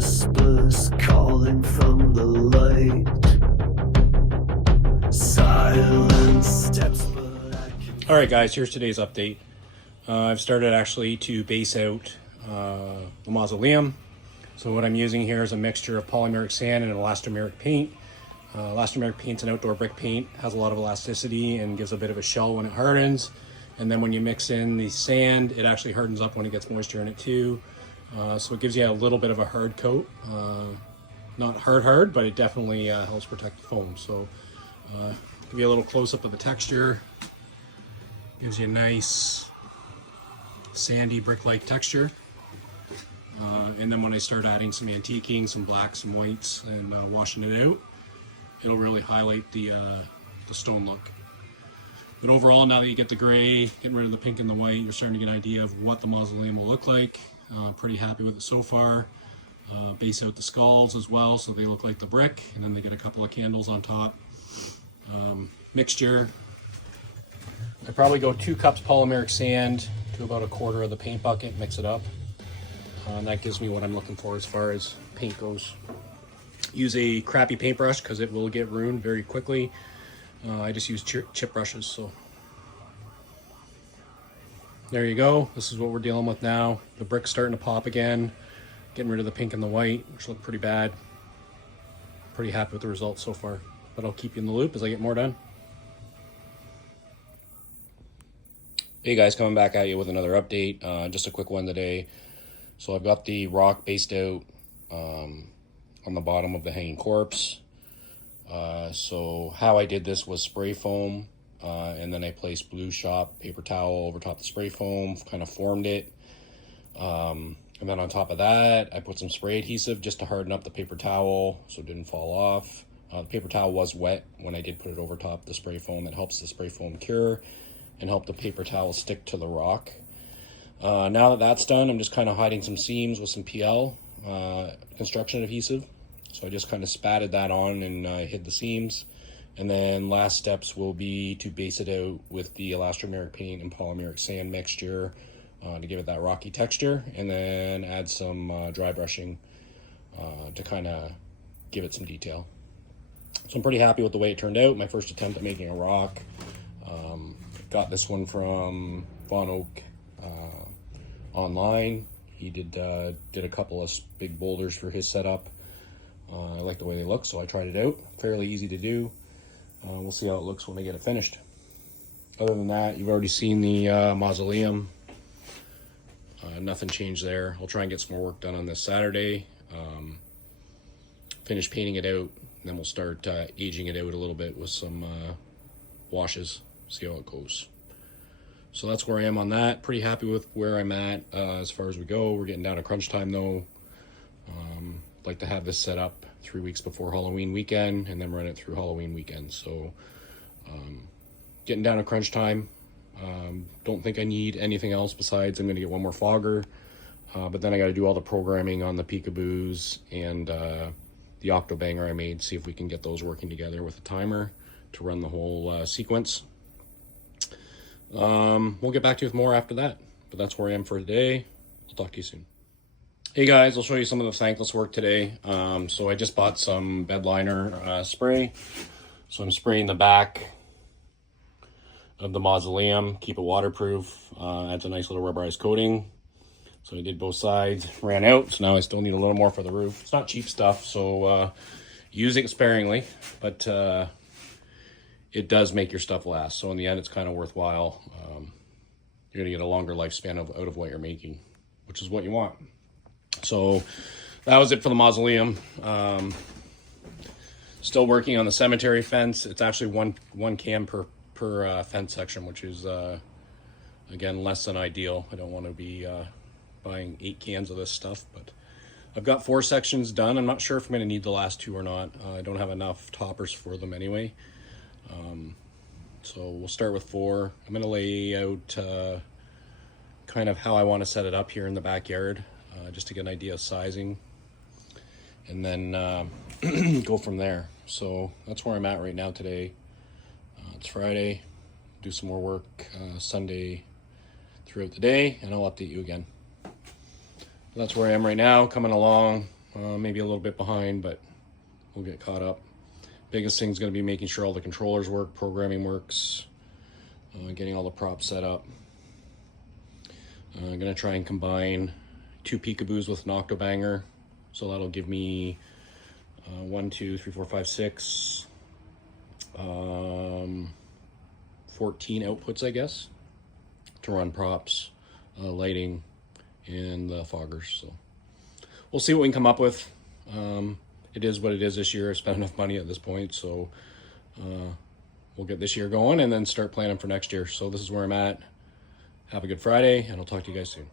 whispers calling from the light. Silence steps, but I can... All right, guys, here's today's update. I've started actually to base out the mausoleum. So what I'm using here is a mixture of polymeric sand and elastomeric paint. Elastomeric paint's an outdoor brick paint, has a lot of elasticity and gives a bit of a shell when it hardens. And then when you mix in the sand, it actually hardens up when it gets moisture in it too. So it gives you a little bit of a hard coat. Not hard, but it definitely helps protect the foam. So give you a little close-up of the texture. Gives you a nice sandy brick-like texture. And then when I start adding some antiquing, some blacks, some whites, and washing it out, it'll really highlight the stone look. But overall, now that you get the gray, getting rid of the pink and the white, you're starting to get an idea of what the mausoleum will look like. Pretty happy with it so far. Base out the skulls as well, so they look like the brick, and then they get a couple of candles on top. Mixture. I probably go 2 cups polymeric sand to about 1/4 of the paint bucket, mix it up. And that gives me what I'm looking for as far as paint goes. Use a crappy paintbrush because it will get ruined very quickly. I just use chip brushes, so there you go. This is what we're dealing with now. The brick's starting to pop again, getting rid of the pink and the white, which look pretty bad. Pretty happy with the results so far, but I'll keep you in the loop as I get more done. Hey guys, coming back at you with another update. Just a quick one today. So I've got the rock based out on the bottom of the hanging corpse. So how I did this was spray foam, and then I placed Blue Shop paper towel over top the spray foam, kind of formed it. And then on top of that, I put some spray adhesive just to harden up the paper towel so it didn't fall off. The paper towel was wet when I did put it over top the spray foam. It helps the spray foam cure and help the paper towel stick to the rock. Now that that's done, I'm just kind of hiding some seams with some PL construction adhesive. So I just kind of spatted that on and hid the seams. And then last steps will be to base it out with the elastomeric paint and polymeric sand mixture to give it that rocky texture. And then add some dry brushing to kind of give it some detail. So I'm pretty happy with the way it turned out. My first attempt at making a rock. Got this one from Von Oak online. He did a couple of big boulders for his setup. I like the way they look, so I tried it out. Fairly easy to do. We'll see how it looks when I get it finished. Other than that, you've already seen the mausoleum. Nothing changed there. I'll try and get some more work done on this Saturday. Finish painting it out, and then we'll start aging it out a little bit with some washes. See how it goes. So that's where I am on that. Pretty happy with where I'm at as far as we go. We're getting down to crunch time though. Like to have this set up 3 weeks before Halloween weekend and then run it through Halloween weekend. So getting down to crunch time. Don't think I need anything else besides I'm going to get one more fogger. But then I got to do all the programming on the peekaboos and the octo banger I made. See if we can get those working together with a timer to run the whole sequence. We'll get back to you with more after that, but that's where I am for today. I'll talk to you soon. Hey guys, I'll show you some of the thankless work today. So I just bought some bed liner spray. So I'm spraying the back of the mausoleum, keep it waterproof, adds a nice little rubberized coating. So I did both sides, ran out, so now I still need a little more for the roof. It's not cheap stuff, so use it sparingly, but it does make your stuff last. So in the end, it's kind of worthwhile. You're gonna get a longer lifespan out of what you're making, which is what you want. So that was it for the mausoleum. Still working on the cemetery fence. It's actually one cam per fence section, which is again less than ideal. I don't want to be buying 8 cans of this stuff, but I've got 4 sections done. I'm not sure if I'm going to need the last 2 or not. I don't have enough toppers for them anyway. So we'll start with 4. I'm going to lay out kind of how I want to set it up here in the backyard, just to get an idea of sizing, and then go from there. So that's where I'm at right now today. It's Friday. Do some more work Sunday throughout the day, and I'll update you again. That's where I am right now, coming along. maybe a little bit behind, but we'll get caught up. Biggest thing is going to be making sure all the controllers work, programming works, getting all the props set up. I'm going to try and combine 2 peekaboos with an octobanger, so that'll give me 1, 2, 3, 4, 5, 6, 14 outputs, I guess, to run props, lighting, and the foggers. So we'll see what we can come up with. It is what it is this year. I spent enough money at this point, so we'll get this year going and then start planning for next year. So this is where I'm at. Have a good Friday, and I'll talk to you guys soon.